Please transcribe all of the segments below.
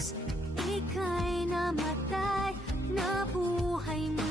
Diyos Ika'y namatay na buhay mo.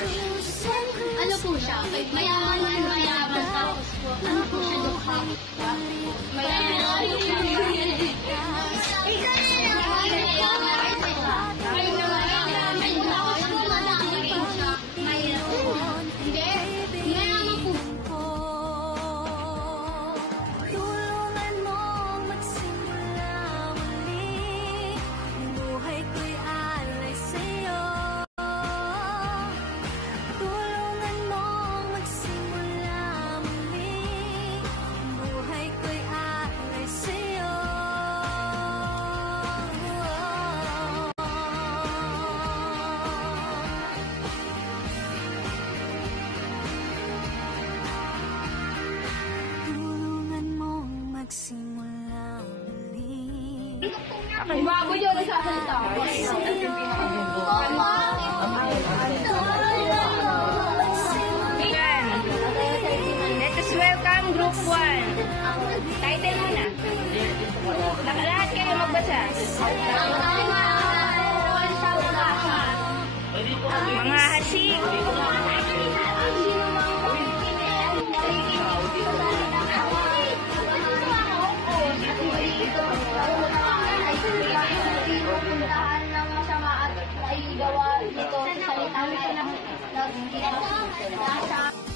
Ano po siya? Mayaman, mayaman, tapos po, ano po siya, dukha? Akin. Bago yun, nagsasalita. Yan. Let us welcome Group 1. Title muna. Lahat kayo magbasa. Mga 了，老师，老师，老师。